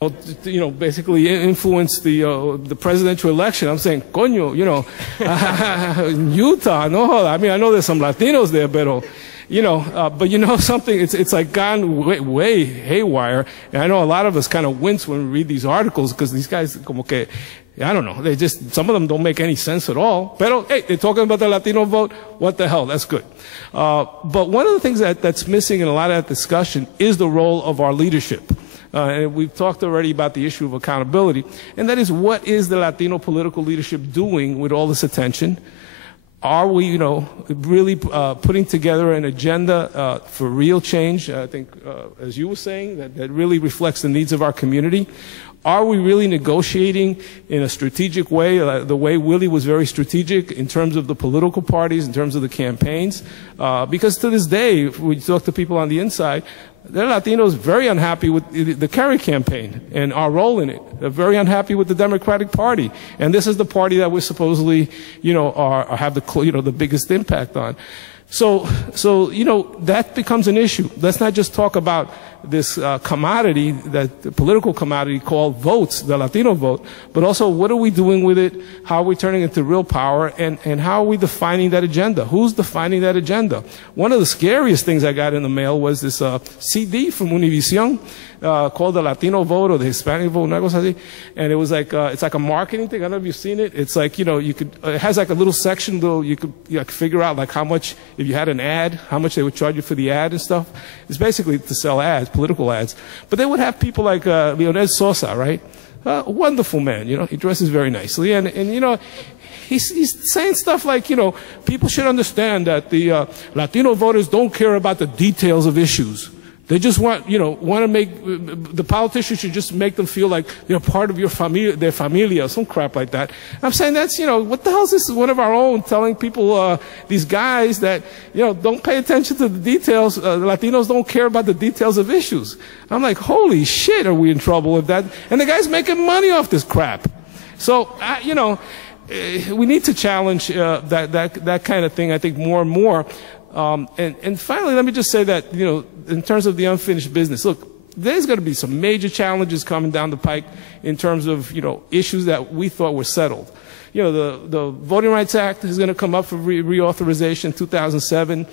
basically influence the presidential election. I'm saying, coño, Utah, no, I mean, I know there's some Latinos there, but something, it's like gone way haywire. And I know a lot of us kind of wince when we read these articles because these guys, como que, I don't know, some of them don't make any sense at all. But hey, they're talking about the Latino vote. What the hell? That's good. But one of the things that's missing in a lot of that discussion is the role of our leadership. And we've talked already about the issue of accountability. And that is, what is the Latino political leadership doing with all this attention? Are we, really putting together an agenda for real change? I think, as you were saying, that really reflects the needs of our community. Are we really negotiating in a strategic way, the way Willie was very strategic in terms of the political parties, in terms of the campaigns? Because to this day, if we talk to people on the inside, there are Latinos very unhappy with the Kerry campaign and our role in it. They're very unhappy with the Democratic Party. And this is the party that we're supposedly, have the biggest impact on. So, that becomes an issue. Let's not just talk about this commodity, the political commodity called votes, the Latino vote, but also what are we doing with it? How are we turning it into real power? And how are we defining that agenda? Who's defining that agenda? One of the scariest things I got in the mail was this CD from Univision called the Latino vote or the Hispanic vote, and it was like, it's like a marketing thing. I don't know if you've seen it. It's like, it has like a little section, you could figure out like how much, if you had an ad, how much they would charge you for the ad and stuff. It's basically to sell ads, political ads. But they would have people like Leonel Sosa, right? Wonderful man, he dresses very nicely. And he's saying stuff like, people should understand that the Latino voters don't care about the details of issues. They just want to make, the politicians should just make them feel like they're part of their familia, some crap like that. I'm saying that's, what the hell is this? One of our own telling people, these guys that, don't pay attention to the details. Latinos don't care about the details of issues. I'm like, holy shit, are we in trouble with that? And the guy's making money off this crap. So, we need to challenge that kind of thing, I think, more and more. And finally, let me just say that, in terms of the unfinished business, look, there's going to be some major challenges coming down the pike in terms of, issues that we thought were settled. The Voting Rights Act is going to come up for reauthorization in 2007.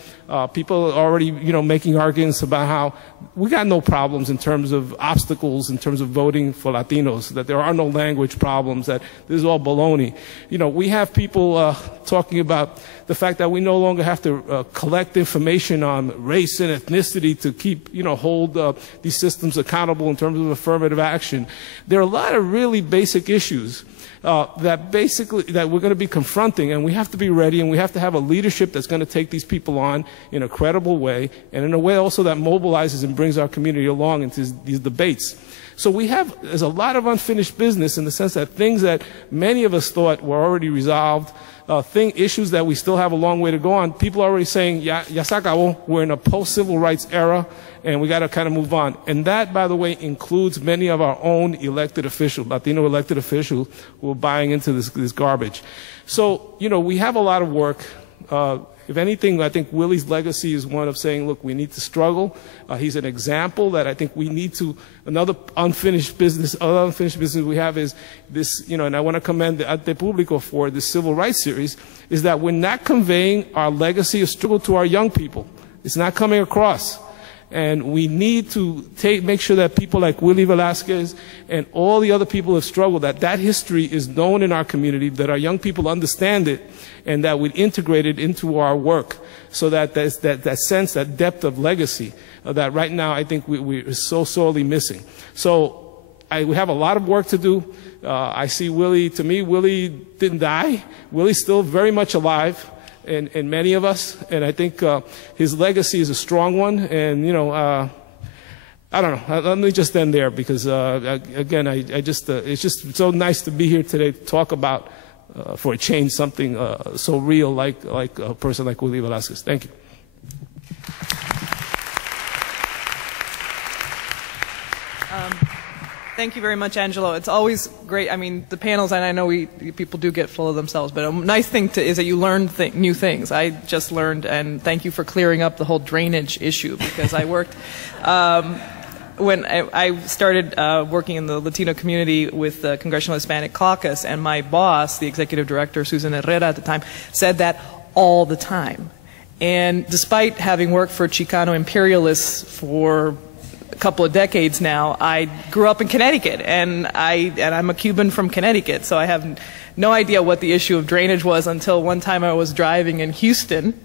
People are already, making arguments about how we got no problems in terms of obstacles, in terms of voting for Latinos, that there are no language problems, that this is all baloney. We have people talking about the fact that we no longer have to collect information on race and ethnicity to keep, hold these systems accountable in terms of affirmative action. There are a lot of really basic issues that we're going to be confronting, and we have to be ready, and we have to have a leadership that's going to take these people on in a credible way, and in a way also that mobilizes and brings our community along into these debates. So there's a lot of unfinished business in the sense that things that many of us thought were already resolved, issues that we still have a long way to go on. People are already saying, ya se acabó. We're in a post-civil rights era, and we got to kind of move on. And that, by the way, includes many of our own elected officials, Latino elected officials, who are buying into this garbage. So, we have a lot of work. If anything, I think Willie's legacy is one of saying, look, we need to struggle. He's an example that I think we need to, another unfinished business we have is this, and I want to commend the Arte Público for this civil rights series, is that we're not conveying our legacy of struggle to our young people. It's not coming across. And we need to make sure that people like Willie Velasquez and all the other people who have struggled, that history is known in our community, that our young people understand it, and that we integrate it into our work, so that there's that sense, that depth of legacy that right now I think we're so sorely missing. So we have a lot of work to do. I see Willie, to me, Willie didn't die. Willie's still very much alive. And many of us, and I think his legacy is a strong one. And I don't know. Let me just end there because again, it's just so nice to be here today to talk about, for a change, something so real like a person like Willie Velasquez. Thank you. Thank you very much, Angelo. It's always great. I mean, the panels, and I know people do get full of themselves, but a nice thing is that you learn new things. I just learned, and thank you for clearing up the whole drainage issue, because I worked when I started working in the Latino community with the Congressional Hispanic Caucus, and my boss, the executive director, Susan Herrera at the time, said that all the time. And despite having worked for Chicano imperialists for a couple of decades now, I grew up in Connecticut, and I'm a Cuban from Connecticut, so I have no idea what the issue of drainage was until one time I was driving in Houston,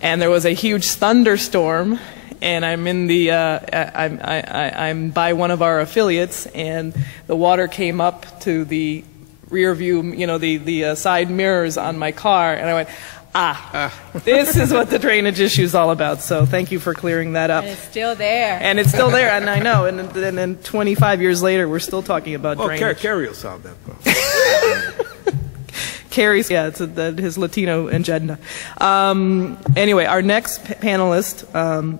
and there was a huge thunderstorm, and I'm in the I'm by one of our affiliates, and the water came up to the rear view, you know, the side mirrors on my car, and I went, this is what the drainage issue is all about. So thank you for clearing that up. And it's still there. And it's still there, and I know. And then 25 years later, we're still talking about drainage. Kerry will solve that problem. Kerry's, yeah, it's his Latino agenda. Anyway, our next panelist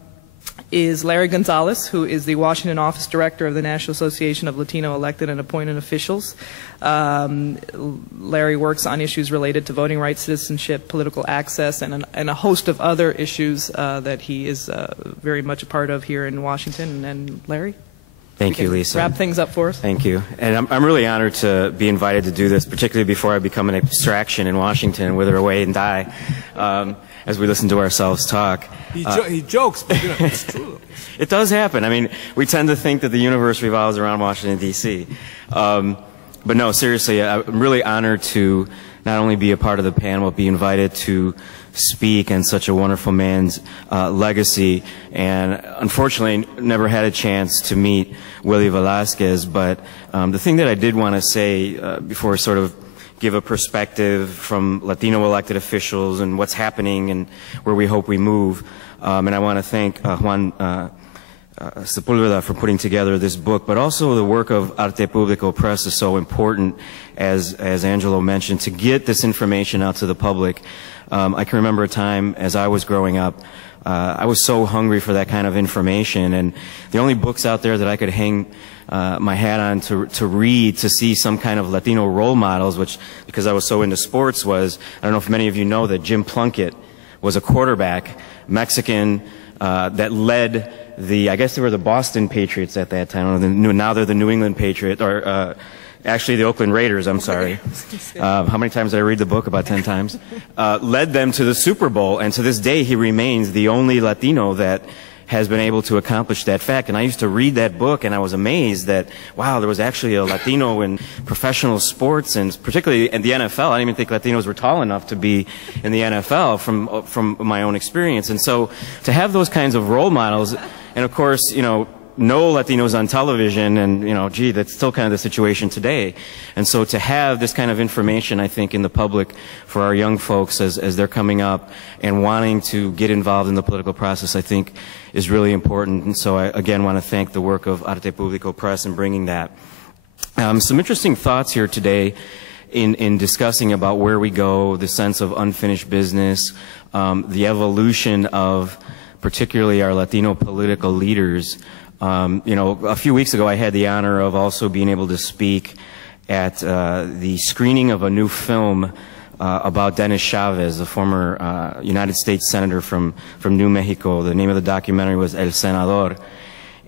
is Larry Gonzalez, who is the Washington Office Director of the National Association of Latino Elected and Appointed Officials. Larry works on issues related to voting rights, citizenship, political access, and a host of other issues that he is very much a part of here in Washington. And Larry? Thank you, Lisa. Wrap things up for us. Thank you. And I'm really honored to be invited to do this, particularly before I become an abstraction in Washington and wither away and die, as we listen to ourselves talk. He jokes, but you know, it's true. It does happen. I mean, we tend to think that the universe revolves around Washington, D.C. But no, seriously, I'm really honored to not only be a part of the panel, but be invited to speak on such a wonderful man's legacy. And unfortunately, never had a chance to meet Willie Velazquez. But the thing that I did want to say before I sort of give a perspective from Latino elected officials and what's happening and where we hope we move. And I want to thank Juan Sepulveda for putting together this book, but also the work of Arte Público Press is so important, as Angelo mentioned, to get this information out to the public. I can remember a time as I was growing up, I was so hungry for that kind of information, and the only books out there that I could hang my hat on to read, to see some kind of Latino role models, which, because I was so into sports, was, I don't know if many of you know that Jim Plunkett was a quarterback, Mexican, that led I guess they were the Boston Patriots at that time. Now they're the New England Patriots, or actually the Oakland Raiders, I'm sorry. How many times did I read the book? About 10 times. Led them to the Super Bowl, and to this day he remains the only Latino that has been able to accomplish that fact. And I used to read that book, and I was amazed that, wow, there was actually a Latino in professional sports, and particularly in the NFL. I didn't even think Latinos were tall enough to be in the NFL from my own experience. And so to have those kinds of role models, and of course, you know, no Latinos on television, and, you know, gee, that's still kind of the situation today. And so to have this kind of information, I think, in the public for our young folks as they're coming up and wanting to get involved in the political process, I think is really important. And so I, again, want to thank the work of Arte Público Press in bringing that. Some interesting thoughts here today in discussing about where we go, the sense of unfinished business, the evolution of particularly our Latino political leaders. You know, a few weeks ago I had the honor of also being able to speak at the screening of a new film about Dennis Chavez, the former United States Senator from New Mexico. The name of the documentary was El Senador.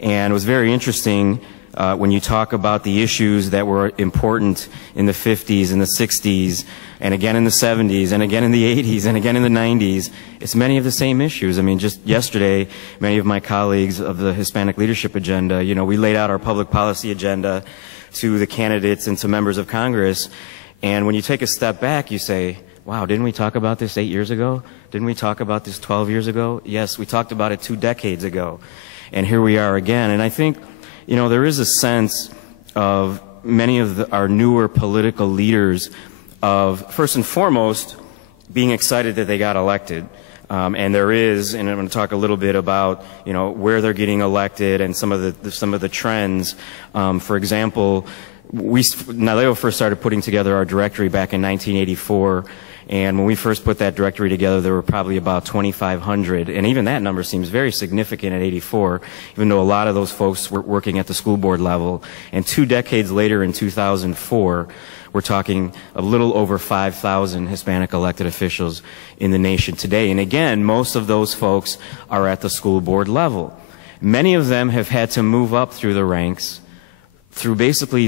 And it was very interesting when you talk about the issues that were important in the 50s and the 60s, and again in the 70s, and again in the 80s, and again in the 90s. It's many of the same issues. I mean, just yesterday, many of my colleagues of the Hispanic Leadership Agenda, you know, we laid out our public policy agenda to the candidates and to members of Congress. And when you take a step back, you say, wow, didn't we talk about this 8 years ago? Didn't we talk about this 12 years ago? Yes, we talked about it 2 decades ago. And here we are again. And I think, you know, there is a sense of many of our newer political leaders of, first and foremost, being excited that they got elected. And there is, and I'm going to talk a little bit about, you know, where they're getting elected and some of the trends. For example, Naleo first started putting together our directory back in 1984. And when we first put that directory together, there were probably about 2,500. And even that number seems very significant at 84, even though a lot of those folks were working at the school board level. And 2 decades later, in 2004, we're talking a little over 5,000 Hispanic elected officials in the nation today. And again, most of those folks are at the school board level. Many of them have had to move up through the ranks through basically